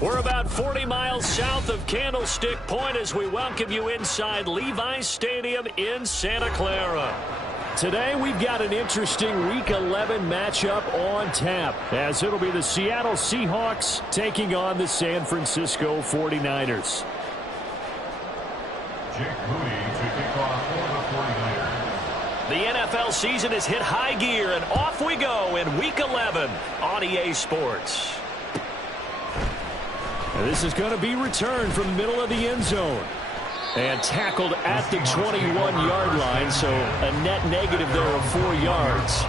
We're about 40 miles south of Candlestick Point as we welcome you inside Levi's Stadium in Santa Clara. Today we've got an interesting Week 11 matchup on tap, as it'll be the Seattle Seahawks taking on the San Francisco 49ers. Jake Moody to kick off for the 49ers. The NFL season has hit high gear, and off we go in Week 11 on EA Sports. And this is going to be returned from the middle of the end zone. And tackled at the 21-yard line, so a net negative there of 4 yards.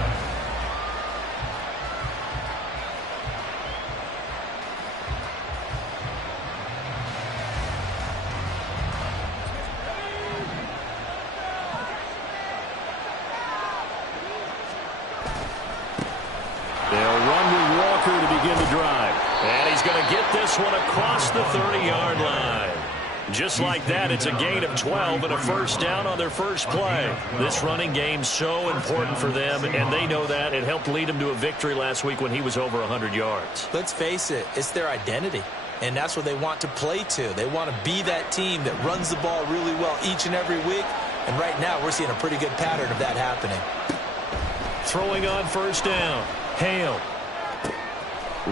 They'll run with Walker to begin the drive. And he's going to get this one across the 30-yard line. Just like that, it's a gain of 12 and a first down on their first play. This running game's so important for them, and they know that. It helped lead them to a victory last week when he was over 100 yards. Let's face it, it's their identity, and that's what they want to play to. They want to be that team that runs the ball really well each and every week, and right now we're seeing a pretty good pattern of that happening. Throwing on first down, Hale.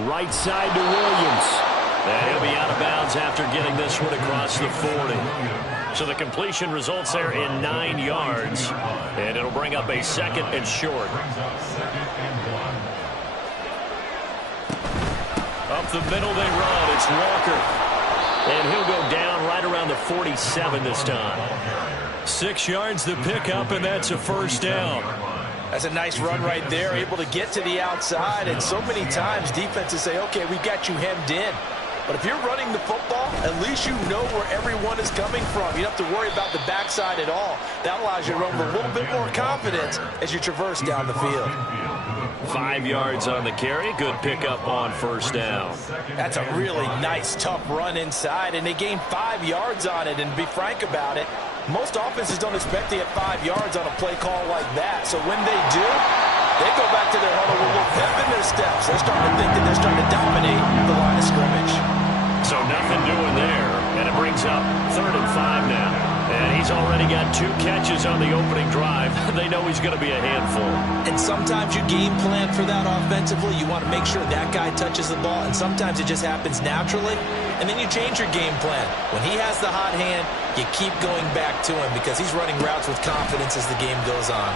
Right side to Williams. And he'll be out of bounds after getting this one across the 40. So the completion results there in 9 yards. And it'll bring up a second and short. Up the middle they run. It's Walker. And he'll go down right around the 47 this time. 6 yards to pick up, and that's a first down. That's a nice run right there, able to get to the outside. And so many times defenses say, okay, we've got you hemmed in. But if you're running the football, at least you know where everyone is coming from. You don't have to worry about the backside at all. That allows you to run with a little bit more confidence as you traverse down the field. 5 yards on the carry. Good pickup on first down. That's a really nice, tough run inside, and they gained 5 yards on it. And to be frank about it, most offenses don't expect to get 5 yards on a play call like that. So when they do, they go back to their huddle with a little pep in their steps. They're starting to think that they're starting to dominate the line of scrimmage. So nothing doing there, and it brings up 3rd and 5 now. And he's already got 2 catches on the opening drive. They know he's going to be a handful. And sometimes you game plan for that offensively. You want to make sure that guy touches the ball, and sometimes it just happens naturally. And then you change your game plan. When he has the hot hand, you keep going back to him because he's running routes with confidence as the game goes on.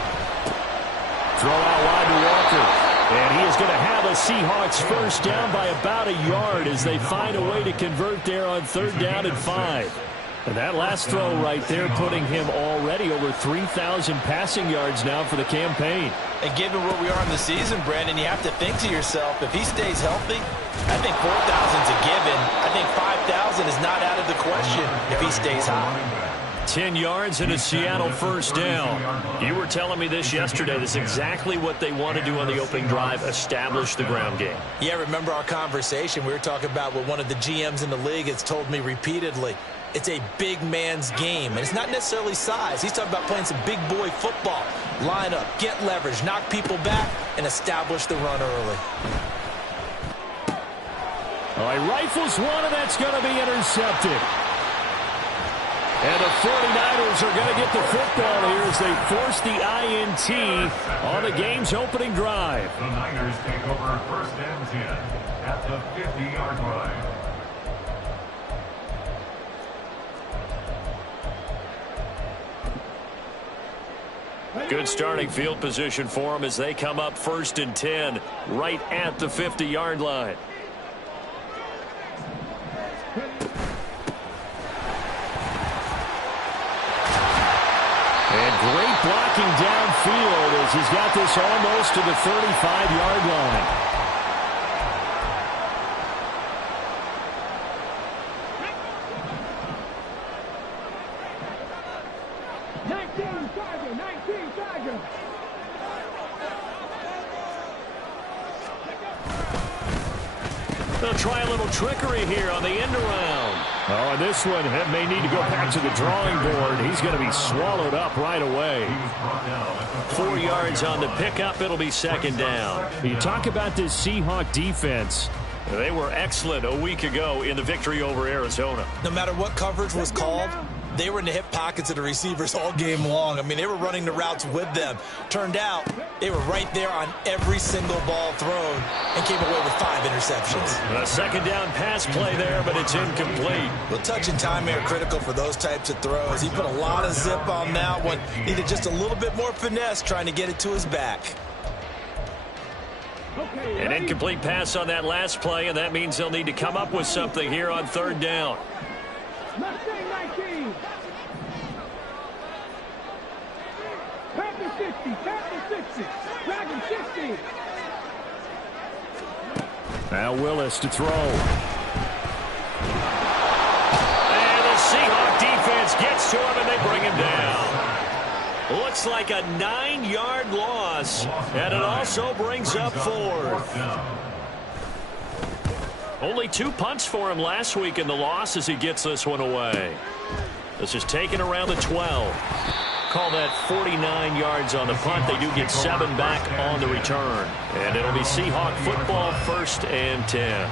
Throw out wide to Walker. And he is going to have a Seahawks first down by about a yard as they find a way to convert there on 3rd down and 5. And that last throw right there putting him already over 3,000 passing yards now for the campaign. And given where we are in the season, Brandon, you have to think to yourself, if he stays healthy, I think 4,000's a given. I think 5,000 is not out of the question if he stays hot. 10 yards and a Seattle first down. You were telling me this yesterday. That's exactly what they want to do on the opening drive, establish the ground game. Yeah, remember our conversation. We were talking about what one of the GMs in the league has told me repeatedly. It's a big man's game, and it's not necessarily size. He's talking about playing some big boy football. Line up, get leverage, knock people back, and establish the run early. All right, rifles one, and that's going to be intercepted. And the 49ers are going to get the football here as they force the INT on the game's opening drive. The Niners take over 1st and 10 at the 50-yard line. Good starting field position for them as they come up 1st and 10 right at the 50-yard line. And great blocking downfield as he's got this almost to the 35-yard line. They'll try a little trickery here on the end around. Oh, and this one may need to go back to the drawing board. He's going to be swallowed up right away. 4 yards on the pickup. It'll be 2nd down. You talk about this Seahawk defense. They were excellent a week ago in the victory over Arizona. No matter what coverage was called, they were in the hip pockets of the receivers all game long. I mean, they were running the routes with them. Turned out, they were right there on every single ball thrown and came away with 5 interceptions. A second down pass play there, but it's incomplete. Well, touch and time are critical for those types of throws. He put a lot of zip on that one. Needed just a little bit more finesse trying to get it to his back. An incomplete pass on that last play, and that means they'll need to come up with something here on third down. Now Willis to throw. And the Seahawk defense gets to him, and they bring him down. Looks like a 9-yard loss, and it also brings up 4th. Only 2 punts for him last week in the loss as he gets this one away. This is taken around the 12. Call that 49 yards on the punt. They do get 7 back on the return. And it'll be Seahawk football, 1st and 10.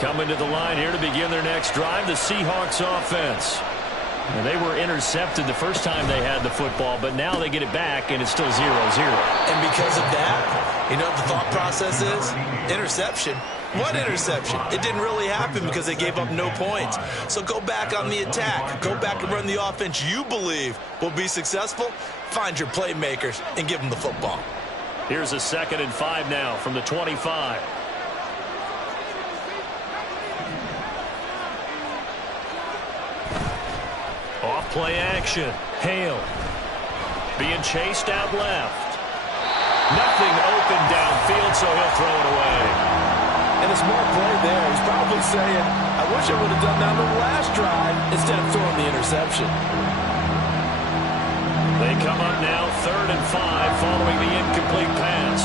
Coming to the line here to begin their next drive, the Seahawks offense. And they were intercepted the first time they had the football, but now they get it back, and it's still 0-0. And because of that, you know what the thought process is? Interception. What interception? It didn't really happen because they gave up no points. So go back on the attack. Go back and run the offense you believe will be successful. Find your playmakers and give them the football. Here's a 2nd and 5 now from the 25. Off play action. Hale being chased out left. Nothing open downfield, so he'll throw it away. And a smart play there. He's probably saying, I wish I would have done that on the last drive instead of throwing the interception. They come up now 3rd and 5 following the incomplete pass.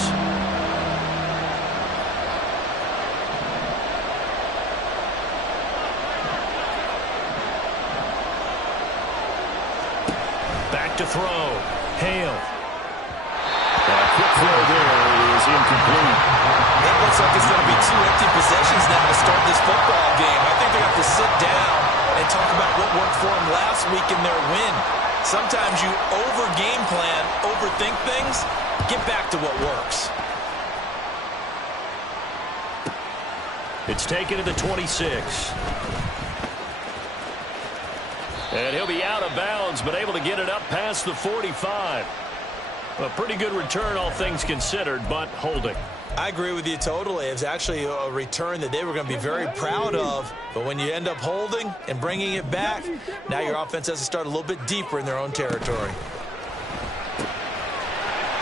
Back to throw. Hale. Quick throw there is incomplete. It looks like it's going to be 2 empty possessions now to start this football game. I think they're going to have to sit down and talk about what worked for them last week in their win. Sometimes you over-game plan, overthink things, get back to what works. It's taken to the 26. And he'll be out of bounds, but able to get it up past the 45. A pretty good return, all things considered, but holding. I agree with you totally. It was actually a return that they were going to be very proud of. But when you end up holding and bringing it back, now your offense has to start a little bit deeper in their own territory.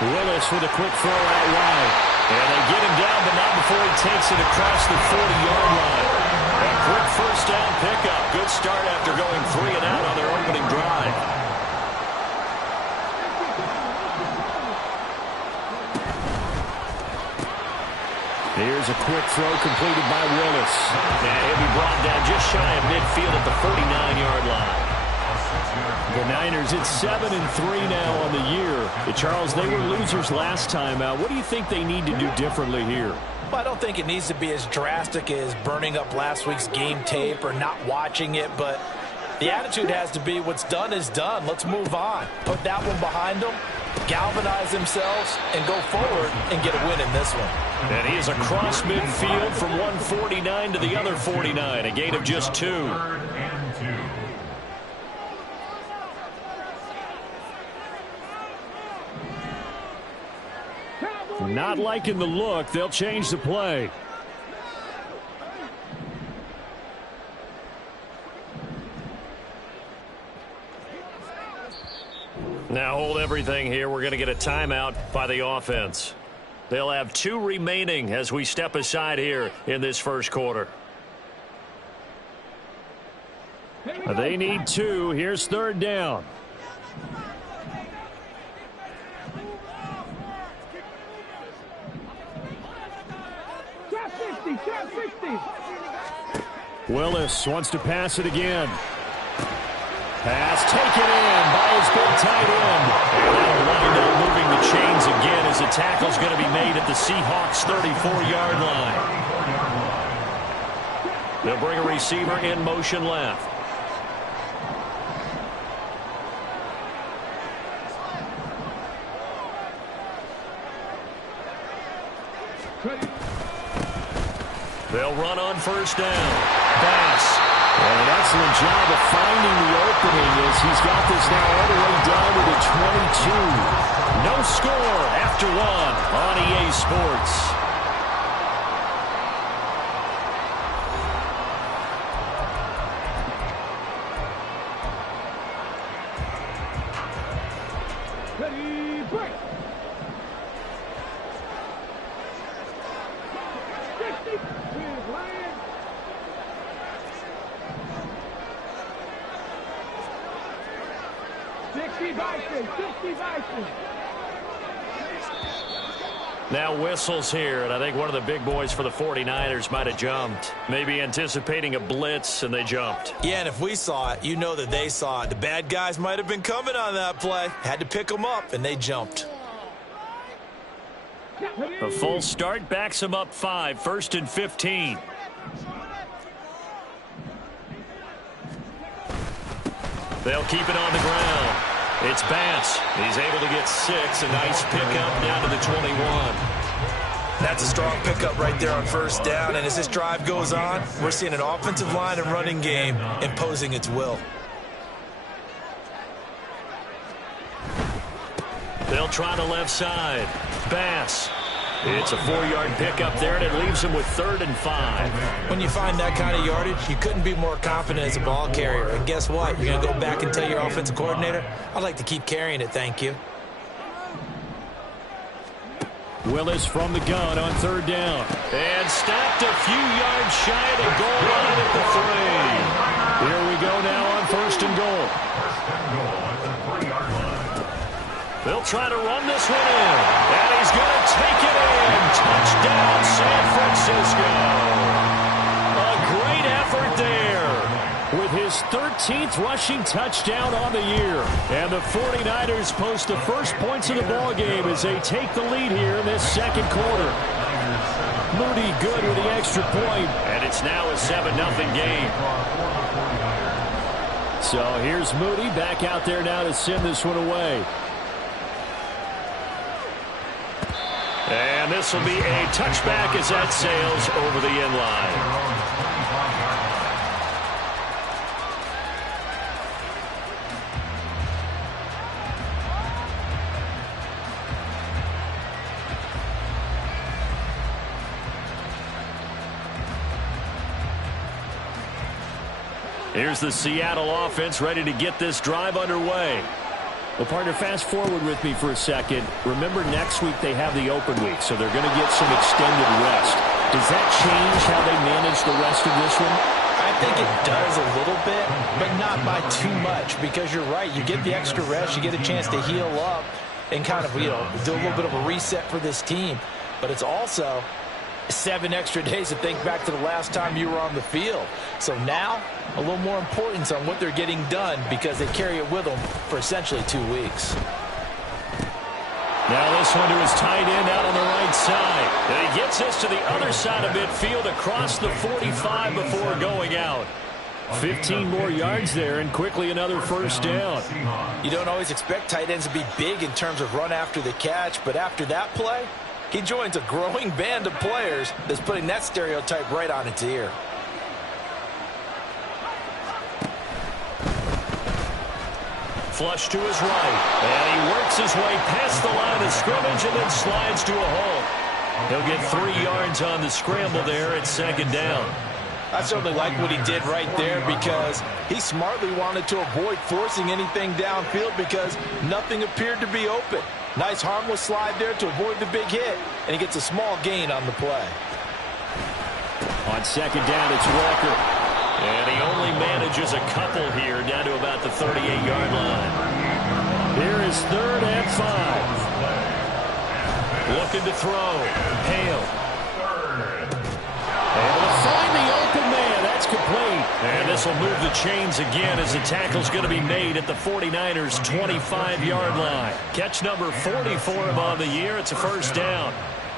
Willis with a quick throw out wide. And they get him down, but not before he takes it across the 40-yard line. A quick first down pickup. Good start after going 3 and out on their opening drive. Here's a quick throw completed by Willis. And he'll be brought down just shy of midfield at the 49-yard line. The Niners, it's 7-3 now on the year. Charles, they were losers last time out. What do you think they need to do differently here? Well, I don't think it needs to be as drastic as burning up last week's game tape or not watching it, but the attitude has to be what's done is done. Let's move on. Put that one behind them, galvanize themselves, and go forward and get a win in this one. And he is across midfield from 149 to the other 49, a gain of just 2. 3rd and 2. Not liking the look. They'll change the play. Now hold everything here. We're going to get a timeout by the offense. They'll have 2 remaining as we step aside here in this first quarter. They need 2. Here's 3rd down. Willis wants to pass it again. Pass taken in by his big tight end. And that'll wind up moving the chains again as the tackle's going to be made at the Seahawks' 34-yard line. They'll bring a receiver in motion left. They'll run on first down. Bass. And an excellent job of finding the opening as he's got this now all the way down to the 22. No score after one on EA Sports. Ready, break. 60. Here's Lions. Now whistles here, and I think one of the big boys for the 49ers might have jumped. Maybe anticipating a blitz, and they jumped. Yeah, and if we saw it, you know that they saw it. The bad guys might have been coming on that play. Had to pick them up, and they jumped. A full start backs them up 5, 1st and 15. They'll keep it on the ground. It's Bass. He's able to get 6. A nice pickup down to the 21. That's a strong pickup right there on first down. And as this drive goes on, we're seeing an offensive line and running game imposing its will. They'll try the left side. Bass. It's a 4-yard pickup there, and it leaves him with 3rd and 5. When you find that kind of yardage, you couldn't be more confident as a ball carrier. And guess what? You're going to go back and tell your offensive coordinator, I'd like to keep carrying it, thank you. Willis from the gun on 3rd down. And stopped a few yards shy of the goal line at the 3. Here we go now on 1st and goal. They'll try to run this one in. And he's going to take it in. Touchdown, San Francisco. A great effort there. With his 13th rushing touchdown on the year. And the 49ers post the first points of the ball game as they take the lead here in this second quarter. Moody good with the extra point. And it's now a 7-0 game. So here's Moody back out there now to send this one away. And this will be a touchback as that sails over the end line. Here's the Seattle offense ready to get this drive underway. Well, partner, fast forward with me for a second. Remember, next week they have the open week, so they're going to get some extended rest. Does that change how they manage the rest of this one? I think it does a little bit, but not by too much, because you're right. You get the extra rest, you get a chance to heal up and kind of, do a little bit of a reset for this team. But it's also 7 extra days to think back to the last time you were on the field. So now, a little more importance on what they're getting done because they carry it with them for essentially 2 weeks. Now this one to his tight end out on the right side. And he gets this to the other side of midfield across the 45 before going out. 15 more yards there and quickly another first down. You don't always expect tight ends to be big in terms of run after the catch, but after that play, he joins a growing band of players that's putting that stereotype right on its ear. Flush to his right. And he works his way past the line of scrimmage and then slides to a hole. He'll get 3 yards on the scramble there at 2nd down. I certainly like what he did right there because he smartly wanted to avoid forcing anything downfield because nothing appeared to be open. Nice harmless slide there to avoid the big hit, and he gets a small gain on the play. On 2nd down, it's Walker. And he only manages a couple here down to about the 38-yard line. Here is 3rd and 5. Looking to throw. Hale. Able to find the open man. That's complete. And this will move the chains again as the tackle's going to be made at the 49ers' 25-yard line. Catch number 40 for him on the year. It's a first down.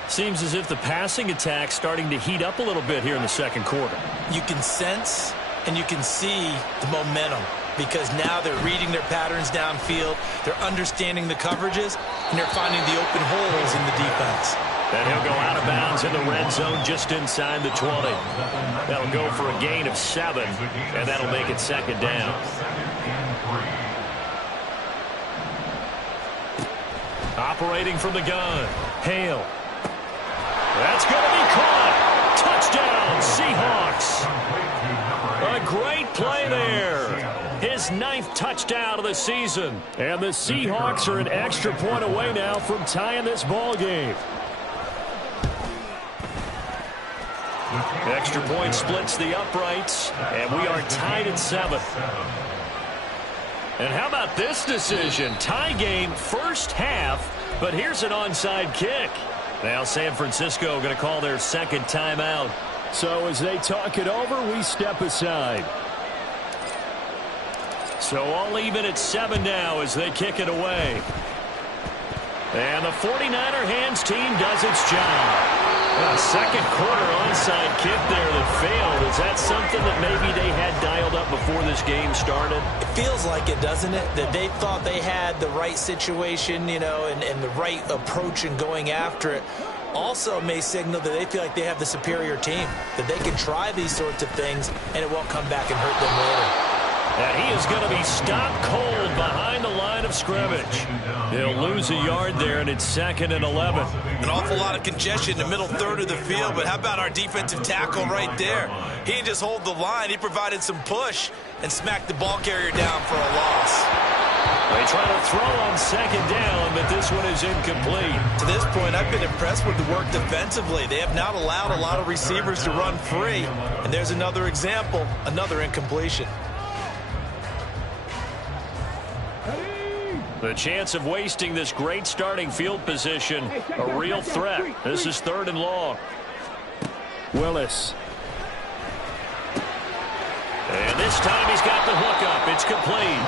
Seems as if the passing attack's starting to heat up a little bit here in the second quarter. You can sense and you can see the momentum because now they're reading their patterns downfield, they're understanding the coverages, and they're finding the open holes in the defense. And he'll go out of bounds in the red zone just inside the 20. That'll go for a gain of 7, and that'll make it second down. Operating from the gun, Hale. That's going to be caught. Touchdown, Seahawks. A great play there. His 9th touchdown of the season. And the Seahawks are an extra point away now from tying this ball game. Extra point splits the uprights, and we are tied at 7. And how about this decision? Tie game first half, but here's an onside kick. Now San Francisco going to call their second timeout. So as they talk it over, we step aside. So all even at 7 now as they kick it away. And the 49er hands team does its job. A second quarter onside kick there that failed. Is that something that maybe they had dialed up before this game started? It feels like it, doesn't it? That they thought they had the right situation, you know, and the right approach in going after it. Also may signal that they feel like they have the superior team, that they can try these sorts of things and it won't come back and hurt them later. And he is going to be stopped cold behind the line of scrimmage. He'll lose a yard there, and it's 2nd and 11. An awful lot of congestion in the middle third of the field, but how about our defensive tackle right there? He didn't just hold the line. He provided some push and smacked the ball carrier down for a loss. They try to throw on 2nd down, but this one is incomplete. To this point, I've been impressed with the work defensively. They have not allowed a lot of receivers to run free. And there's another example, another incompletion. The chance of wasting this great starting field position, a real threat. This is 3rd and long. Willis. And this time he's got the hook up. It's complete.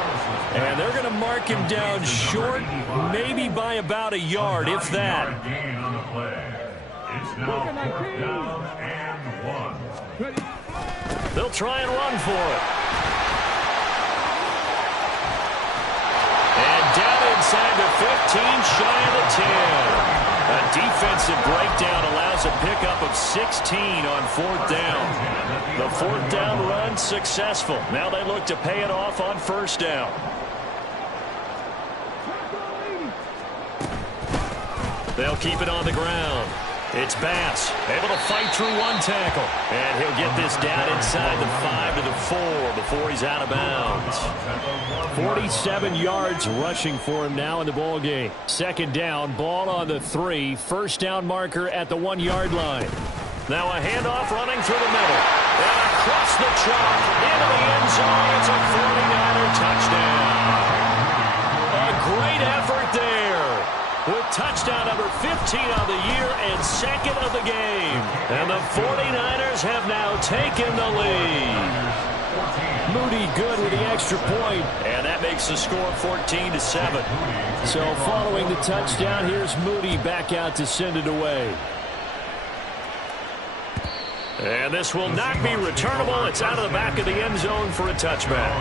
And they're going to mark him down short, maybe by about a yard, if that. They'll try and run for it. And down inside the 15, shy of the 10. A defensive breakdown allows a pickup of 16 on 4th down. The 4th down run successful. Now they look to pay it off on 1st down. They'll keep it on the ground. It's Bass, able to fight through one tackle. And he'll get this down inside the 5 to the 4 before he's out of bounds. 47 yards rushing for him now in the ball game. 2nd down, ball on the 3. 1st down marker at the 1-yard line. Now a handoff running through the middle. And across the chalk into the end zone. It's a 49er touchdown. A great effort there. With touchdown number 15 on the year and 2nd of the game. And the 49ers have now taken the lead. Moody good with the extra point. And that makes the score 14-7. So following the touchdown, here's Moody back out to send it away. And this will not be returnable. It's out of the back of the end zone for a touchback.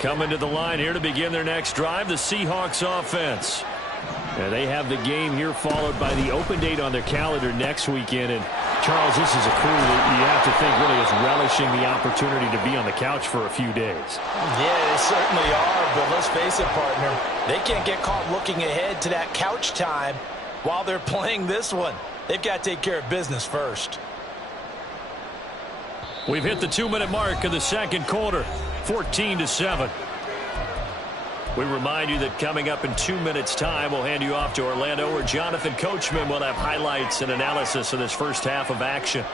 Coming to the line here to begin their next drive, the Seahawks offense. And they have the game here followed by the open date on their calendar next weekend. And Charles, this is a crew that you have to think really is relishing the opportunity to be on the couch for a few days. Yeah, they certainly are, but let's face it, partner. They can't get caught looking ahead to that couch time while they're playing this one. They've got to take care of business first. We've hit the 2-minute mark of the second quarter, 14-7. We remind you that coming up in 2 minutes' time, we'll hand you off to Orlando, where Jonathan Coachman will have highlights and analysis of this first half of action.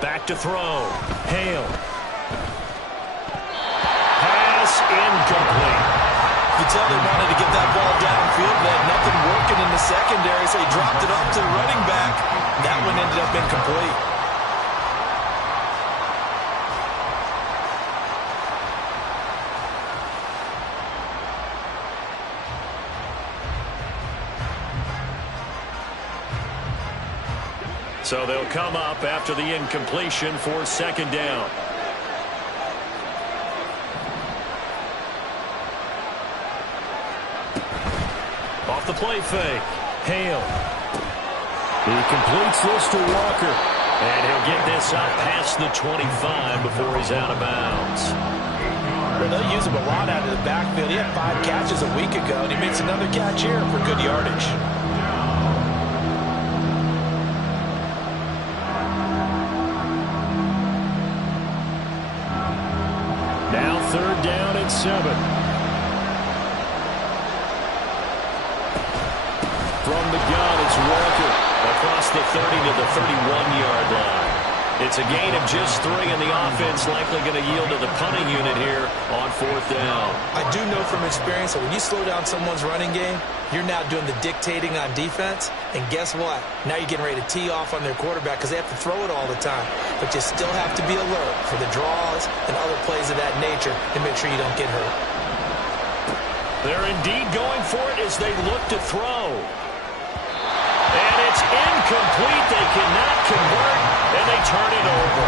Back to throw. Hale. Pass incomplete. You tell they wanted to get that ball downfield. They had nothing working in the secondary, so he dropped it off to the running back. That one ended up incomplete. So they'll come up after the incompletion for second down. Off the play fake. Hale. He completes this to Walker. And he'll get this up past the 25 before he's out of bounds. Well, they'll use him a lot out of the backfield. He had 5 catches a week ago, and he makes another catch here for good yardage. Now 3rd down and 7. From the gun, it's Walker. Across the 30 to the 31-yard line. It's a gain of just 3, and the offense likely going to yield to the punting unit here on 4th down. I do know from experience that when you slow down someone's running game, you're now doing the dictating on defense. And guess what? Now you're getting ready to tee off on their quarterback because they have to throw it all the time. But you still have to be alert for the draws and other plays of that nature to make sure you don't get hurt. They're indeed going for it as they look to throw. And it's incomplete. They cannot convert, and they turn it over.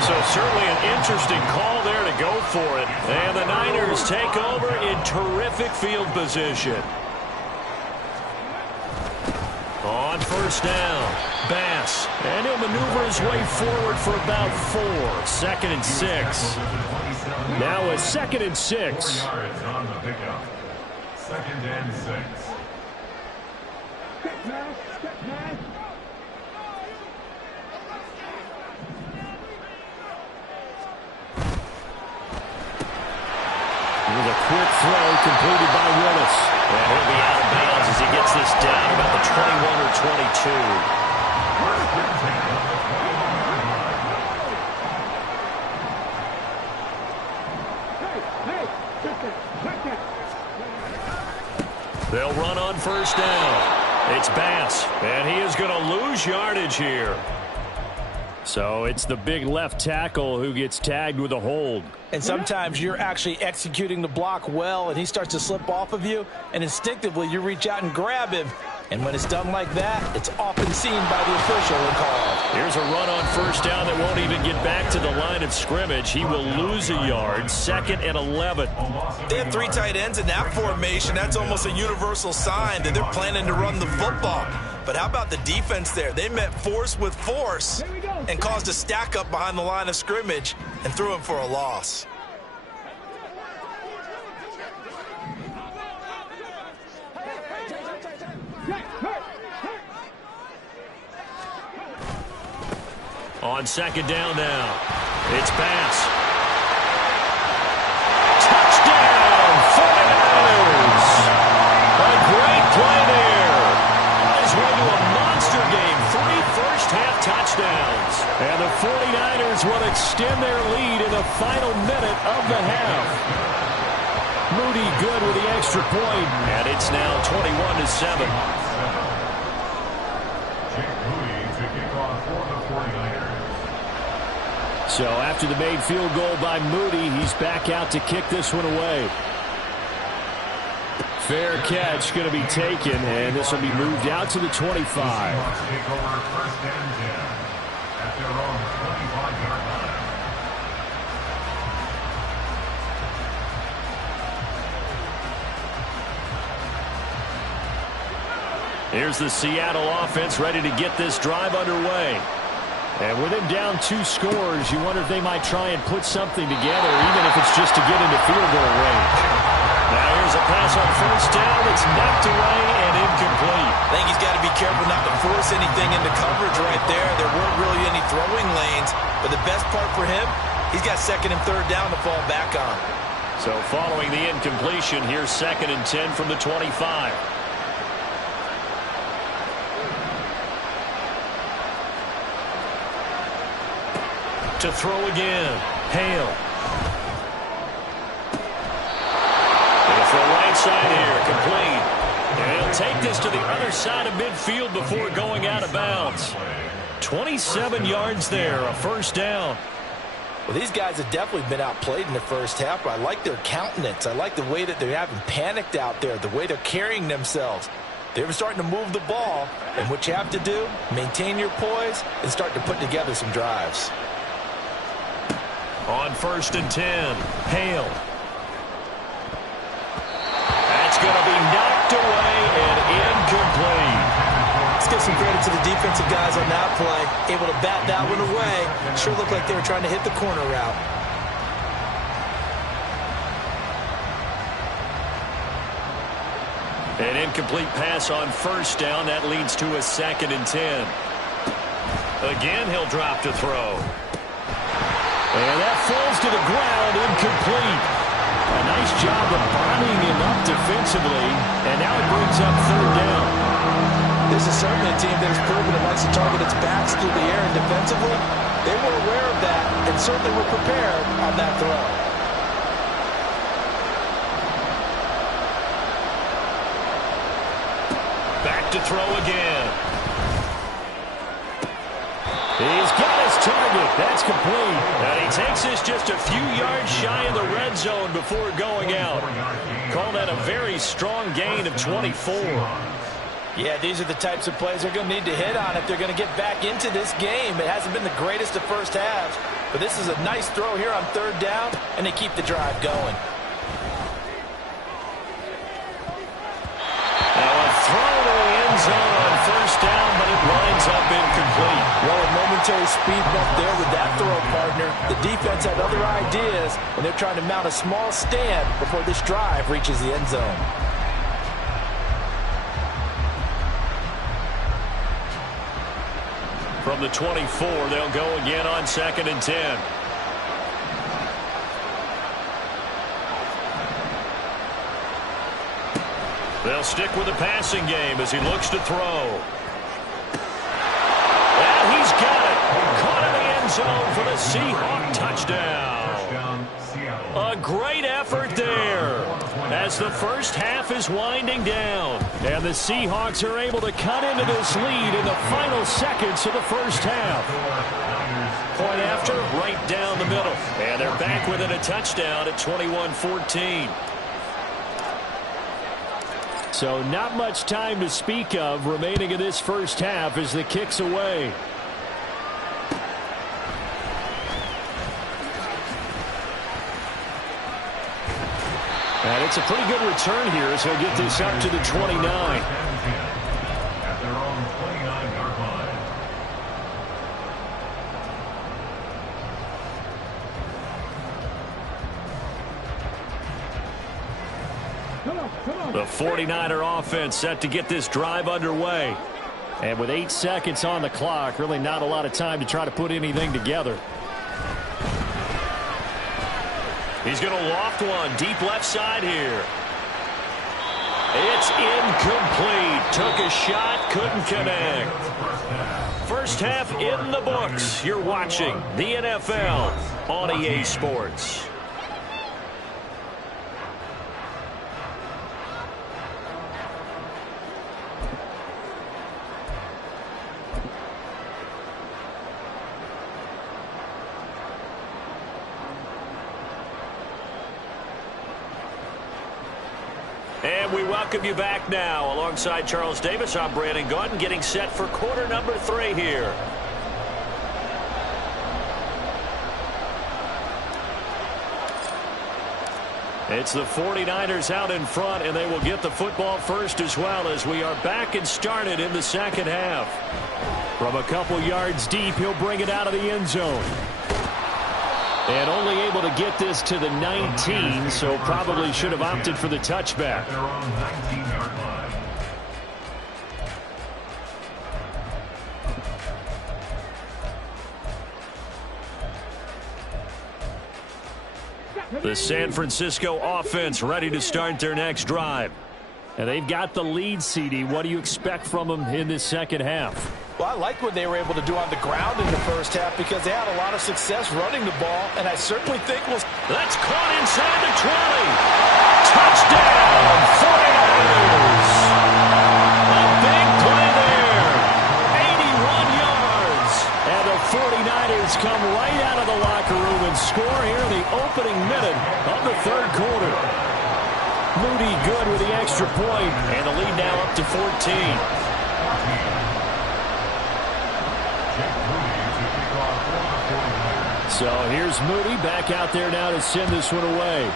So certainly an interesting call there to go for it. And the Niners take over in terrific field position. On 1st down, Bass. And he'll maneuver his way forward for about 4. 2nd and 6. Now a 2nd and 6. Yards on the pickup. 2nd and 6. Step pass, step pass. With a quick throw completed by Willis. And he'll be out of bounds as he gets this down about the 21 or 22. They'll run on 1st down. It's Bass, and he is going to lose yardage here. So it's the big left tackle who gets tagged with a hold. And sometimes you're actually executing the block well, and he starts to slip off of you, and instinctively you reach out and grab him. And when it's done like that, it's often seen by the official and called. Here's a run on 1st down that won't even get back to the line of scrimmage. He will lose a yard. 2nd and 11. They have 3 tight ends in that formation. That's almost a universal sign that they're planning to run the football. But how about the defense there? They met force with force and caused a stack up behind the line of scrimmage and threw him for a loss. On 2nd down now, it's Bass. Touchdown, 49ers! A great play there. On his way to a monster game, 3 first-half touchdowns. And the 49ers will extend their lead in the final minute of the half. Moody good with the extra point. And it's now 21-7. So after the made field goal by Moody, he's back out to kick this one away. Fair catch going to be taken, and this will be moved out to the 25. Here's the Seattle offense ready to get this drive underway. And with him down 2 scores, you wonder if they might try and put something together, even if it's just to get into field goal range. Now here's a pass on 1st down. It's knocked away and incomplete. I think he's got to be careful not to force anything into coverage right there. There weren't really any throwing lanes. But the best part for him, he's got 2nd and 3rd down to fall back on. So following the incompletion, here's 2nd and 10 from the 25. to throw again. Hale. He'll throw right side here, complete. And he'll take this to the other side of midfield before going out of bounds. 27 yards there, a first down. Well, these guys have definitely been outplayed in the first half, but I like their countenance. I like the way that they haven't panicked out there, the way they're carrying themselves. They're starting to move the ball, and what you have to do, maintain your poise and start to put together some drives. On 1st and 10, Hale. That's going to be knocked away and incomplete. Let's give some credit to the defensive guys on that play. Able to bat that one away. Sure looked like they were trying to hit the corner route. An incomplete pass on 1st down. That leads to a 2nd and 10. Again, he'll drop to throw. And that falls to the ground, incomplete. A nice job of bodying him up defensively, and now it brings up 3rd down. This is certainly a team that has proven it likes to target its backs through the air, and defensively, they were aware of that and certainly were prepared on that throw. Back to throw again. He's got his target. That's complete. And he takes this just a few yards shy of the red zone before going out. Call that a very strong gain of 24. Yeah, these are the types of plays they're going to need to hit on if they're going to get back into this game. It hasn't been the greatest of first halves, but this is a nice throw here on 3rd down, and they keep the drive going. Now a throw to the end zone on 1st down, but it winds up incomplete. Well, a momentary speed bump there with that throw, partner. The defense had other ideas, and they're trying to mount a small stand before this drive reaches the end zone. From the 24, they'll go again on 2nd and 10. They'll stick with the passing game as he looks to throw. And he's got it. Caught in the end zone for the Seahawk touchdown. A great effort there as the first half is winding down. And the Seahawks are able to cut into this lead in the final seconds of the first half. Point after, right down the middle. And they're back within a touchdown at 21-14. So not much time to speak of remaining in this first half as the kick's away. And it's a pretty good return here as he'll get this up to the 29. At their own 29-yard line. The 49er offense set to get this drive underway. And with 8 seconds on the clock, really not a lot of time to try to put anything together. He's going to loft one deep left side here. It's incomplete. Took a shot, couldn't connect. First half in the books. You're watching the NFL on EA Sports. And we welcome you back now. Alongside Charles Davis, I'm Brandon Gaudin, getting set for quarter number 3 here. It's the 49ers out in front, and they will get the football first as well as we are back and started in the second half. From a couple yards deep, he'll bring it out of the end zone. And only able to get this to the 19, so probably should have opted for the touchback. Their own 19-yard line. The San Francisco offense ready to start their next drive. And they've got the lead, CD. What do you expect from them in this second half? Well, I like what they were able to do on the ground in the first half because they had a lot of success running the ball, and I certainly think That's caught inside the 20. Touchdown, 49ers. A big play there. 81 yards. And the 49ers come right out of the locker room and score here in the opening minute of the third quarter. Moody good with the extra point, and the lead now up to 14. So here's Moody back out there now to send this one away.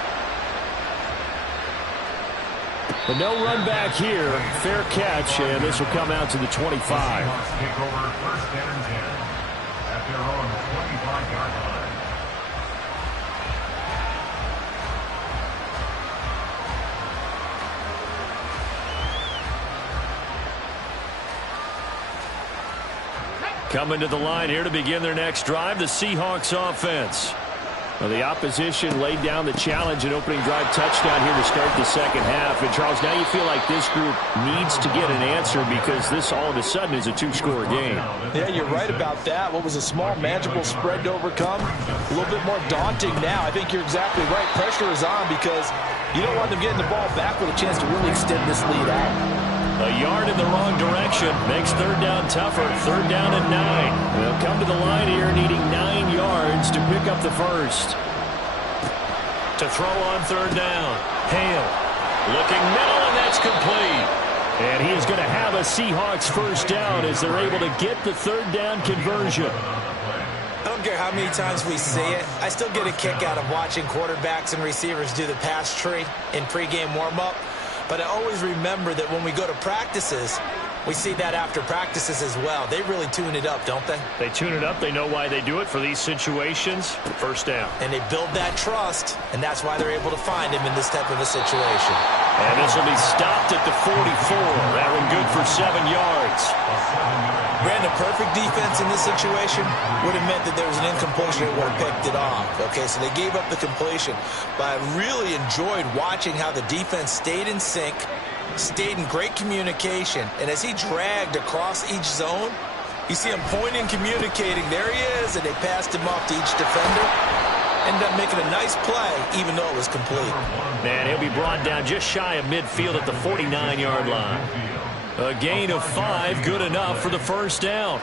But no run back here. Fair catch, and this will come out to the 25. Take over first and 10 at their own 25-yard line. Coming to the line here to begin their next drive, the Seahawks offense. Well, the opposition laid down the challenge and opening drive touchdown here to start the second half. And, Charles, now you feel like this group needs to get an answer because this all of a sudden is a two-score game. Yeah, you're right about that. What was a small, manageable spread to overcome, a little bit more daunting now. I think you're exactly right. Pressure is on because you don't want them getting the ball back with a chance to really extend this lead out. A yard in the wrong direction makes third down tougher. Third down and 9. They'll come to the line here needing 9 yards to pick up the first. To throw on third down. Hale looking middle, and that's complete. And he is going to have a Seahawks first down as they're able to get the third down conversion. I don't care how many times we see it. I still get a kick out of watching quarterbacks and receivers do the pass tree in pregame warm-up. But I always remember that when we go to practices, we see that after practices as well. They really tune it up, don't they? They tune it up. They know why they do it for these situations. First down. And they build that trust, and that's why they're able to find him in this type of a situation. And this will be stopped at the 44. That one good for 7 yards. Brandon, perfect defense in this situation would have meant that there was an incompletion that would have picked it off. Okay, so they gave up the completion. But I really enjoyed watching how the defense stayed in sync, stayed in great communication. And as he dragged across each zone, you see him pointing, communicating. There he is, and they passed him off to each defender. Ended up making a nice play, even though it was complete. Man, he'll be brought down just shy of midfield at the 49-yard line. A gain of 5, good enough for the first down.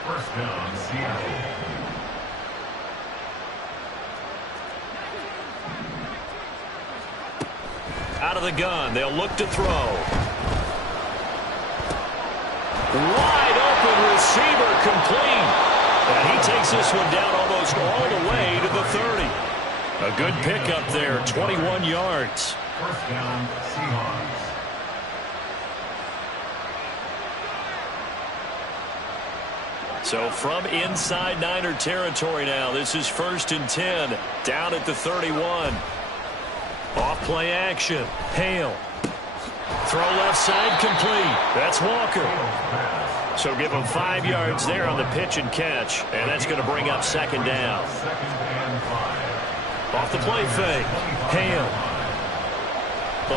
Out of the gun, they'll look to throw. Wide open receiver, complete. And he takes this one down almost all the way to the 30. A good pickup there, 21 yards. First down, Seahawks. So from inside Niner territory now, this is 1st and 10, down at the 31. Off play action. Hale. Throw left side, complete. That's Walker. So give him 5 yards there on the pitch and catch, and that's going to bring up second down. Off the play fake. Hale.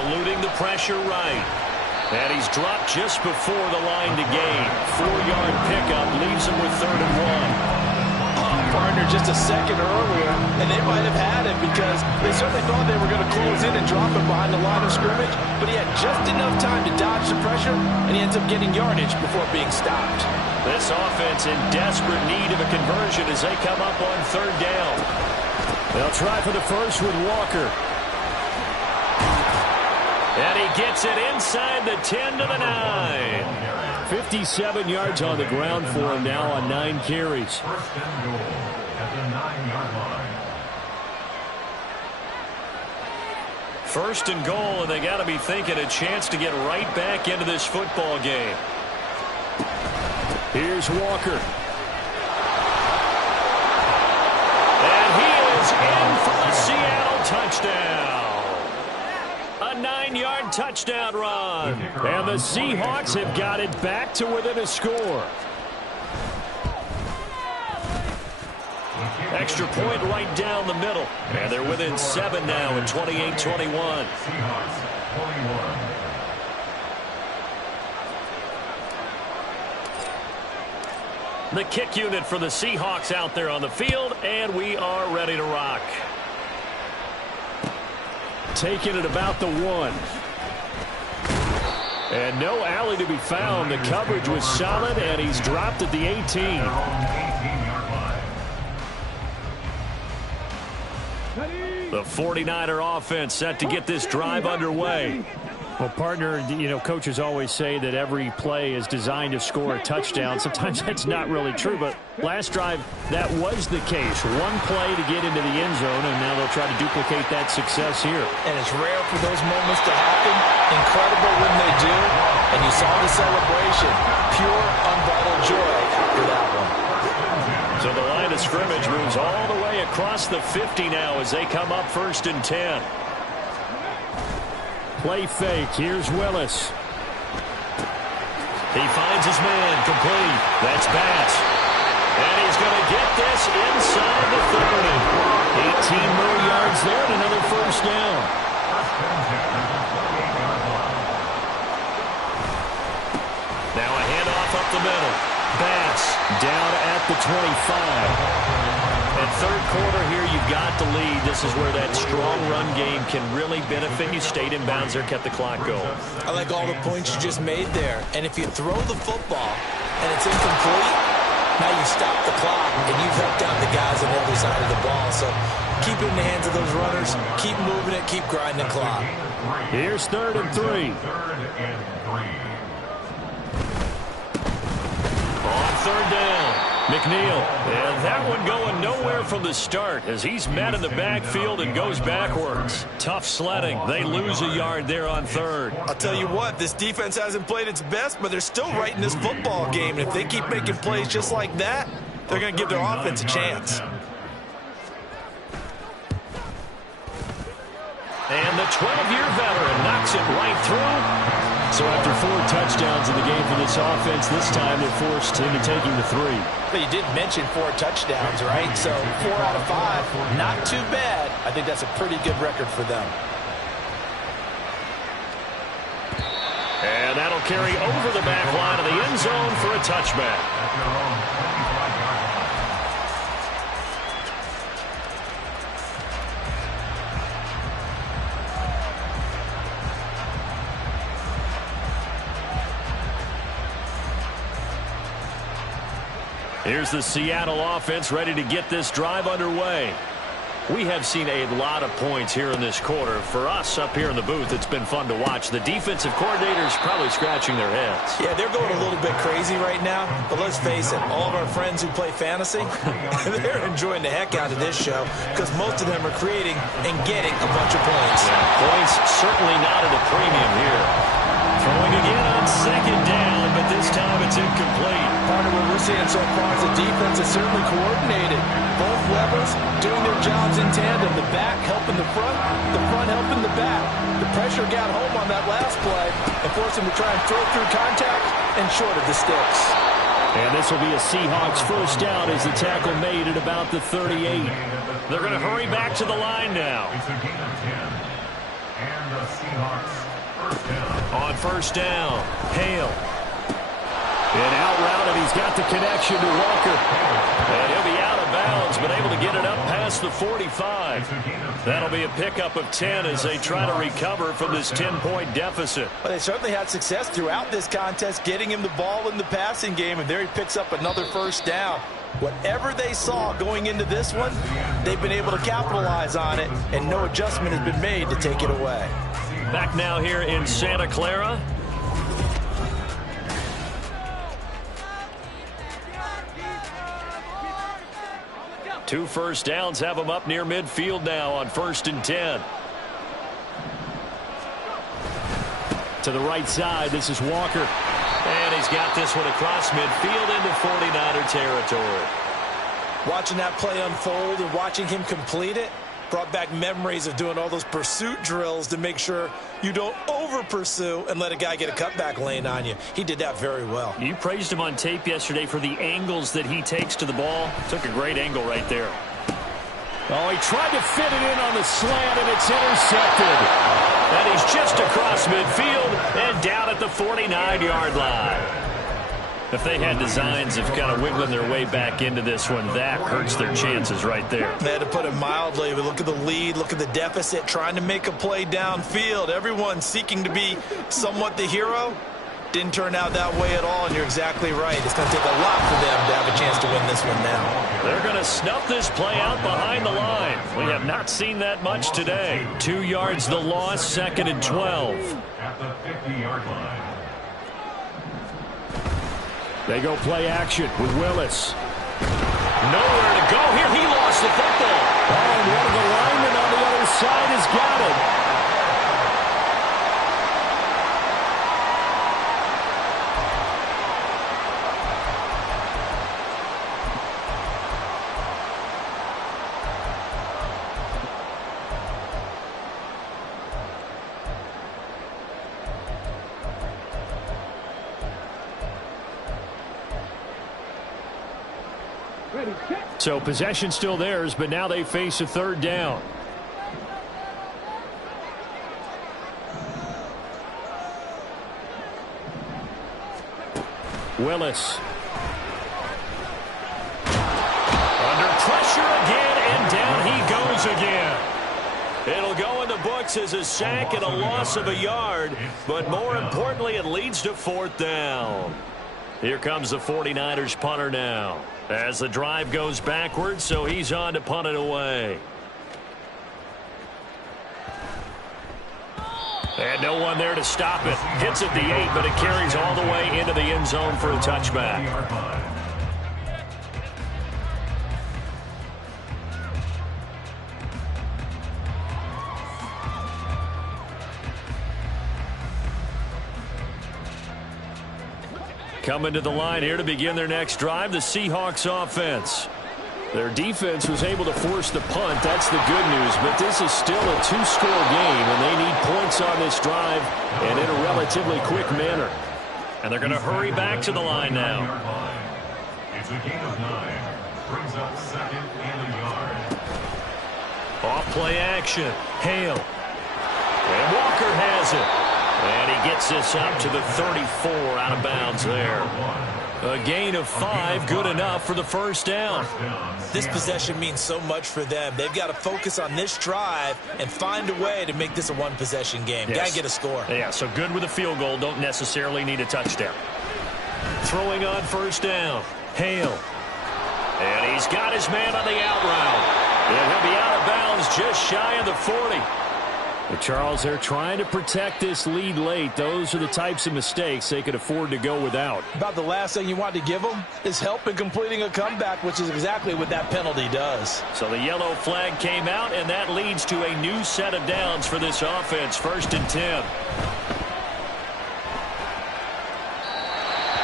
Eluding the pressure right. And he's dropped just before the line to gain. 4-yard pickup leaves him with 3rd and 1. Partner just a second earlier, and they might have had it because they certainly thought they were going to close in and drop him behind the line of scrimmage, but he had just enough time to dodge the pressure, and he ends up getting yardage before being stopped. This offense in desperate need of a conversion as they come up on 3rd down. They'll try for the first with Walker. And he gets it inside the 10 to the 9. 57 yards on the ground for him now on 9 carries. First and goal at the 9-yard line. First and goal, and they got to be thinking a chance to get right back into this football game. Here's Walker. And he is in for the Seattle touchdown. A 9-yard touchdown run. And the Seahawks have got it back to within a score. Extra point right down the middle. And they're within 7 now at 28-21. Seahawks 21. The kick unit for the Seahawks out there on the field, and we are ready to rock. Taking it about the 1. And no alley to be found. The coverage was solid, and he's dropped at the 18. The 49er offense set to get this drive underway. Well, partner, you know, coaches always say that every play is designed to score a touchdown. Sometimes that's not really true, but last drive, that was the case. One play to get into the end zone, and now they'll try to duplicate that success here. And it's rare for those moments to happen. Incredible when they do. And you saw the celebration. Pure, unbridled joy after that one. So the line of scrimmage moves all the way across the 50 now as they come up 1st and 10. Play fake. Here's Willis. He finds his man complete. That's Bass. And he's going to get this inside the 30. 18 more yards there and another first down. Now a handoff up the middle. Bass Down at the 25. And third quarter here, you've got the lead. This is where that strong run game can really benefit you. Stayed in bounds there, kept the clock going. I like all the points you just made there. And if you throw the football and it's incomplete, now you stop the clock and you've helped out the guys on the other side of the ball. So keep it in the hands of those runners. Keep moving it. Keep grinding the clock. Here's 3rd and 3. On 3rd down, McNeil. And that one going nowhere from the start as he's met in the backfield and goes backwards. Tough sledding. They lose a yard there on 3rd. I'll tell you what, this defense hasn't played its best, but they're still right in this football game. And if they keep making plays just like that, they're going to give their offense a chance. And the 12-year veteran knocks it right through. So after 4 touchdowns in the game for this offense, this time they're forced into taking the 3. But you did mention 4 touchdowns, right? So 4 out of 5, not too bad. I think that's a pretty good record for them. And that'll carry over the back line of the end zone for a touchback. Here's the Seattle offense ready to get this drive underway. We have seen a lot of points here in this quarter. For us up here in the booth, it's been fun to watch. The defensive coordinators probably scratching their heads. Yeah, they're going a little bit crazy right now. But let's face it, all of our friends who play fantasy, they're enjoying the heck out of this show because most of them are creating and getting a bunch of points. Points certainly not at a premium here. Throwing again on 2nd down, but this time it's incomplete. Part of what we're seeing so far is the defense is certainly coordinated. Both levels doing their jobs in tandem. The back helping the front helping the back. The pressure got home on that last play and forced him to try and throw through contact and short of the sticks. And this will be a Seahawks first down as the tackle made at about the 38. They're going to hurry back to the line now. It's a gain of 10. And the Seahawks first down. On 1st down, Hale. And out route, and he's got the connection to Walker. And he'll be out of bounds, but able to get it up past the 45. That'll be a pickup of 10 as they try to recover from this 10-point deficit. Well, they certainly had success throughout this contest, getting him the ball in the passing game, and there he picks up another first down. Whatever they saw going into this one, they've been able to capitalize on it, and no adjustment has been made to take it away. Back now here in Santa Clara. Two first downs have them up near midfield now on 1st and 10. To the right side, this is Walker. And he's got this one across midfield into 49er territory. Watching that play unfold and watching him complete it brought back memories of doing all those pursuit drills to make sure you don't over-pursue and let a guy get a cutback lane on you. He did that very well. You praised him on tape yesterday for the angles that he takes to the ball. Took a great angle right there. Oh, he tried to fit it in on the slant, and it's intercepted. And he's just across midfield and down at the 49-yard line. If they had designs of kind of wiggling their way back into this one, that hurts their chances right there. They had to put it mildly, but look at the lead, look at the deficit, trying to make a play downfield. Everyone seeking to be somewhat the hero. Didn't turn out that way at all, and you're exactly right. It's going to take a lot for them to have a chance to win this one now. They're going to snuff this play out behind the line. We have not seen that much today. 2 yards the loss, 2nd and 12. At the 50-yard line. They go play action with Willis. Nowhere to go here. He lost the football. Oh, and one of the linemen on the other side has got it. So possession still theirs, but now they face a 3rd down. Willis. Under pressure again, and down he goes again. It'll go in the books as a sack and a loss of a yard, but more importantly, it leads to 4th down. Here comes the 49ers punter now. As the drive goes backwards, so he's on to punt it away. And no one there to stop it. Gets it the 8, but it carries all the way into the end zone for a touchback. Coming to the line here to begin their next drive, the Seahawks offense. Their defense was able to force the punt. That's the good news, but this is still a 2-score game, and they need points on this drive and in a relatively quick manner. And they're going to hurry back to the line now. It's a gain of 9. Brings up 2nd and a yard. Off play action. Hale. And Walker has it. And he gets this up to the 34 out of bounds there. A gain of 5, good enough for the 1st down. This possession means so much for them. They've got to focus on this drive and find a way to make this a one-possession game. Yes. Got to get a score. Yeah, so good with a field goal. Don't necessarily need a touchdown. Throwing on 1st down. Hale. And he's got his man on the out route. And he'll be out of bounds just shy of the 40. But Charles, they're trying to protect this lead late. Those are the types of mistakes they could afford to go without. About the last thing you want to give them is help in completing a comeback, which is exactly what that penalty does. So the yellow flag came out, and that leads to a new set of downs for this offense. 1st and 10.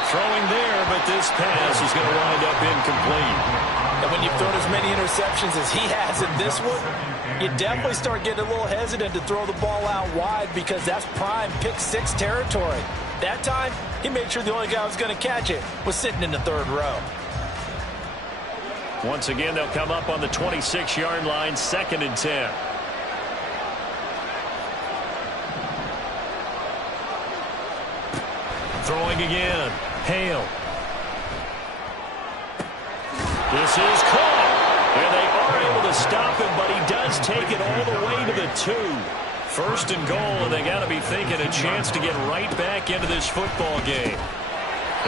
Throwing there, but this pass is going to wind up incomplete. And when you've thrown as many interceptions as he has in this one, you definitely start getting a little hesitant to throw the ball out wide because that's prime pick 6 territory. That time, he made sure the only guy who was going to catch it was sitting in the 3rd row. Once again, they'll come up on the 26-yard line, 2nd and 10. Throwing again. Hale. This is caught. And they are able to stop him, but he does take it all the way to the 2. 1st and goal, and they got to be thinking a chance to get right back into this football game.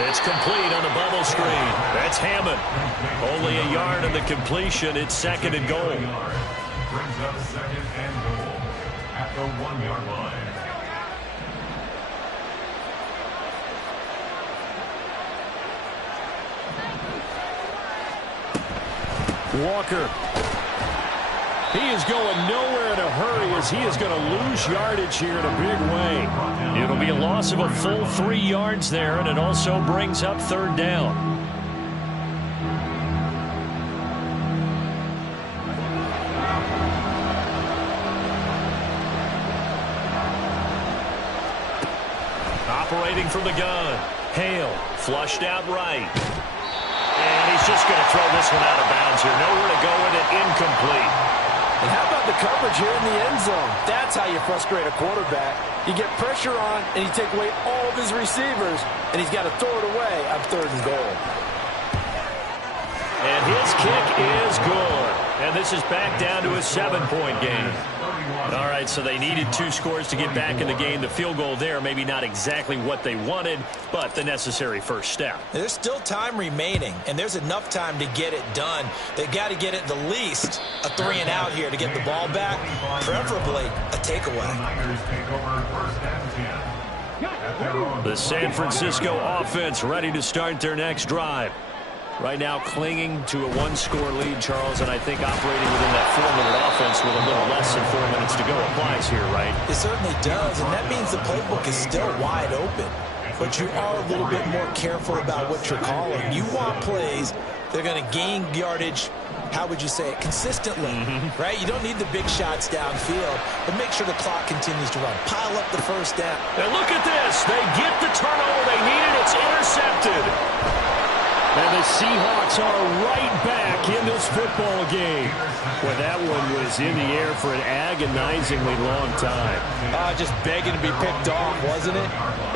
It's complete on the bubble screen. That's Hammond. Only a yard on the completion. It's 2nd and goal. Brings up 2nd and goal at the 1-yard line. Walker. He is going nowhere in a hurry as he is going to lose yardage here in a big way. It'll be a loss of a full 3 yards there, and it also brings up 3rd down. Operating from the gun. Hale flushed out right. And he's just going to throw this one out of bounds here. Nowhere to go with it. Incomplete. And how about the coverage here in the end zone? That's how you frustrate a quarterback. You get pressure on, and you take away all of his receivers, and he's got to throw it away on 3rd and goal. And his kick is good. And this is back down to a 7-point game. All right, so they needed 2 scores to get back in the game. The field goal there, maybe not exactly what they wanted, but the necessary first step. There's still time remaining, and there's enough time to get it done. They've got to get it the least a 3-and-out here to get the ball back, preferably a takeaway. The San Francisco offense ready to start their next drive. Right now clinging to a 1-score lead, Charles, and I think operating within that 4-minute offense with a little less than 4 minutes to go applies here, right? It certainly does, and that means the playbook is still wide open. But you are a little bit more careful about what you're calling. You want plays that are going to gain yardage, how would you say it, consistently, right? You don't need the big shots downfield, but make sure the clock continues to run. Pile up the first down. And look at this. They get the turnover they needed. It's intercepted. And the Seahawks are right back in this football game. Well, that one was in the air for an agonizingly long time. Just begging to be picked off, wasn't it?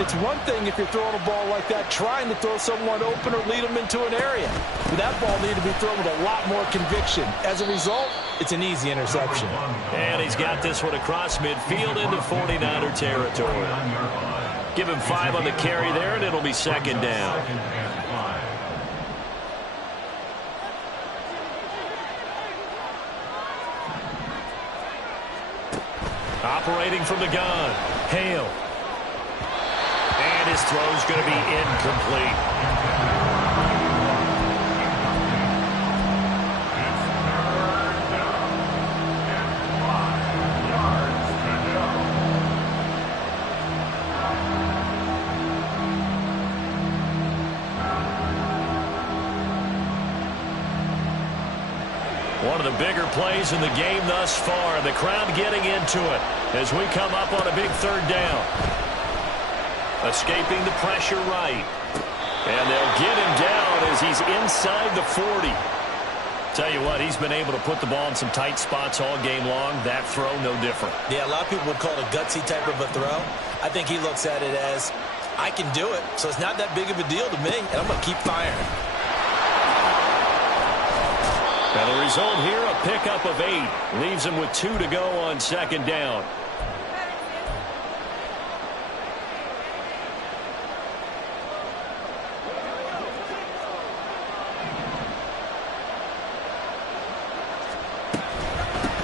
It's one thing if you're throwing a ball like that, trying to throw someone open or lead them into an area. But that ball needed to be thrown with a lot more conviction. As a result, it's an easy interception. And he's got this one across midfield into 49er territory. Give him 5 on the carry there, and it'll be 2nd down. Operating from the gun, Hale. And his throw's going to be incomplete. One of the bigger plays in the game thus far, and the crowd getting into it as we come up on a big 3rd down. Escaping the pressure right. And they'll get him down as he's inside the 40. Tell you what, he's been able to put the ball in some tight spots all game long. That throw, no different. Yeah, a lot of people would call it a gutsy type of a throw. I think he looks at it as, I can do it, so it's not that big of a deal to me, and I'm going to keep firing. And the result here, a pickup of 8. Leaves him with 2 to go on 2nd down.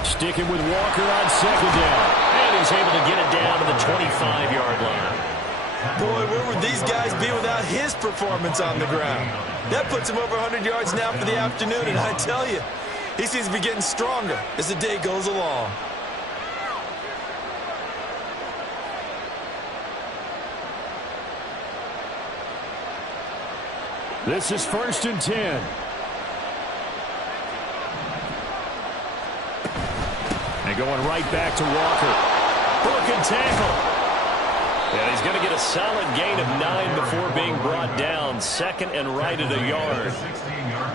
Sticking with Walker on 2nd down. And he's able to get it down to the 25-yard line. Boy, where would these guys be without his performance on the ground? That puts him over 100 yards now for the afternoon, and I tell you, he seems to be getting stronger as the day goes along. This is 1st and 10. And going right back to Walker. Broken tackle. And he's going to get a solid gain of 9 before being brought down. 2nd and right at a yard.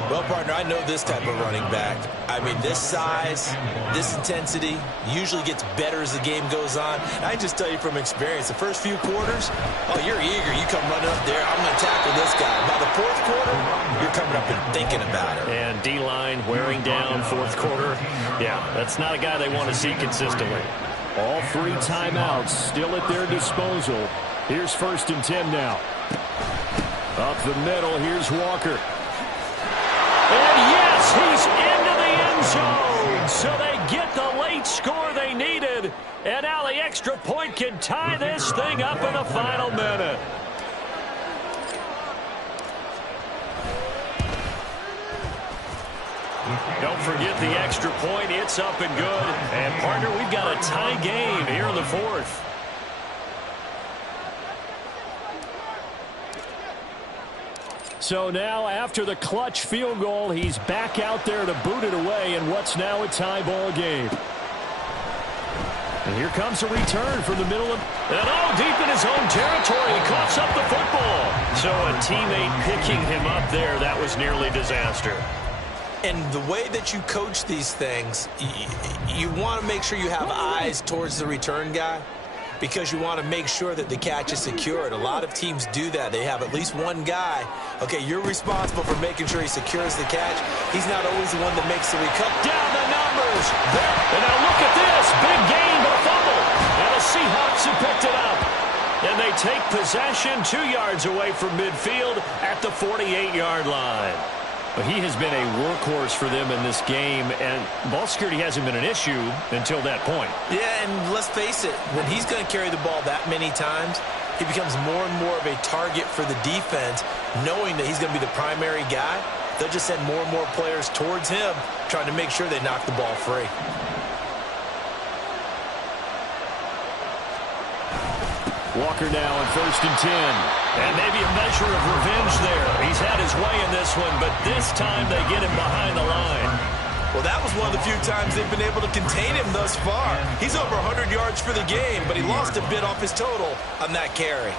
Well, partner, I know this type of running back. I mean, this size, this intensity usually gets better as the game goes on. I just tell you from experience, the first few quarters, oh, you're eager. You come running up there, I'm going to tackle this guy. By the 4th quarter, you're coming up and thinking about it. And D-line wearing down 4th quarter. Yeah, that's not a guy they want to see consistently. All 3 timeouts still at their disposal. Here's 1st and 10 now. Up the middle, here's Walker. And yes, he's into the end zone. So they get the late score they needed. And now the extra point can tie this thing up in the final minute. Don't forget the extra point. It's up and good. And, partner, we've got a tie game here in the 4th. So now, after the clutch field goal, he's back out there to boot it away in what's now a tie ball game. And here comes a return from the middle of... And deep in his own territory, he coughs up the football. So a teammate picking him up there, that was nearly disaster. And the way that you coach these things, you want to make sure you have eyes towards the return guy because you want to make sure that the catch is secured. A lot of teams do that. They have at least one guy. Okay, you're responsible for making sure he secures the catch. He's not always the one that makes the recovery. Down the numbers. There. And now look at this. Big gain, but a fumble. And the Seahawks have picked it up. And they take possession 2 yards away from midfield at the 48-yard line. He has been a workhorse for them in this game, and ball security hasn't been an issue until that point. Yeah, and let's face it, when he's going to carry the ball that many times, he becomes more and more of a target for the defense, knowing that he's going to be the primary guy. They'll just send more and more players towards him, trying to make sure they knock the ball free. Walker now on 1st and 10. And maybe a measure of revenge there. He's had his way in this one, but this time they get him behind the line. Well, that was one of the few times they've been able to contain him thus far. He's over 100 yards for the game, but he lost a bit off his total on that carry.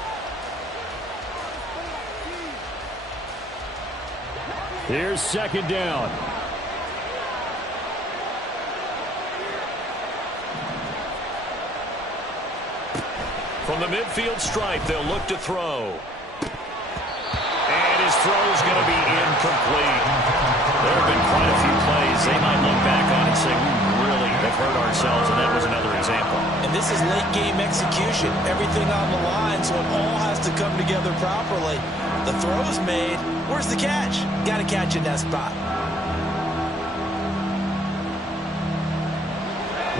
Here's 2nd down. From the midfield stripe, they'll look to throw. And his throw's going to be incomplete. There have been quite a few plays they might look back on and say, we really have hurt ourselves, and that was another example. And this is late-game execution. Everything on the line, so it all has to come together properly. The throw's made. Where's the catch? Got to catch in that spot.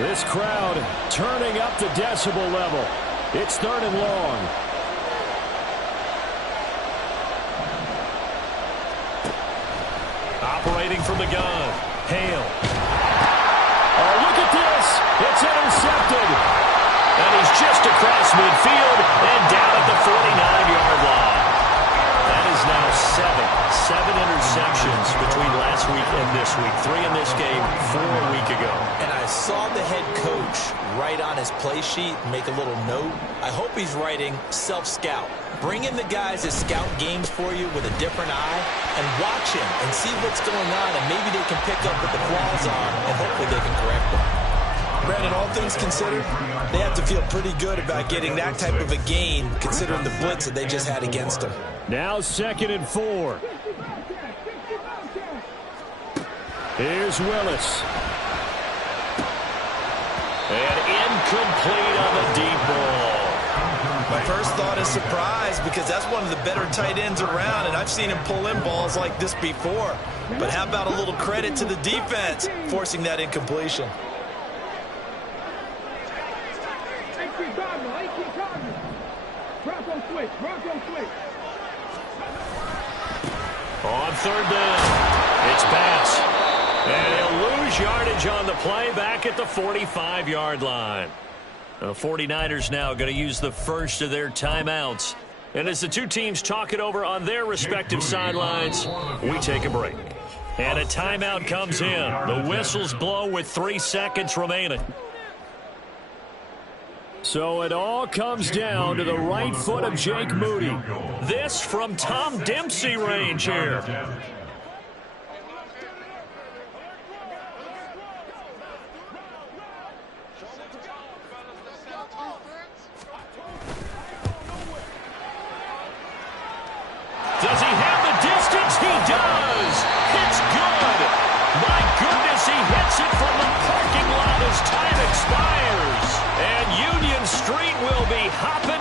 This crowd turning up the decibel level. It's 3rd and long. Operating from the gun. Hale. Oh, look at this. It's intercepted. And he's just across midfield and down at the 49-yard line. That is now 7 interceptions between last week and this week. 3 in this game, 4 a week ago. And I saw the head coach write on his play sheet, make a little note. I hope he's writing self-scout. Bring in the guys that scout games for you with a different eye and watch him and see what's going on, and maybe they can pick up what the flaws are, and hopefully they can correct them. Brandon, all things considered, they have to feel pretty good about getting that type of a gain considering the blitz that they just had against them. Now 2nd and 4. Here's Willis. And incomplete on the deep ball. My first thought is surprise because that's one of the better tight ends around, and I've seen him pull in balls like this before. But how about a little credit to the defense forcing that incompletion? On 3rd down, it's pass. And he'll lose yardage on the play back at the 45-yard line. The 49ers now going to use the first of their timeouts. And as the two teams talk it over on their respective sidelines, we take a break. And a timeout comes in. The whistles blow with 3 seconds remaining. So it all comes down to the right foot of Jake Moody. This from Tom Dempsey range here. Does he have the distance? He does. It's good. My goodness, he hits it from the parking lot as time expires. And Union Street will be hopping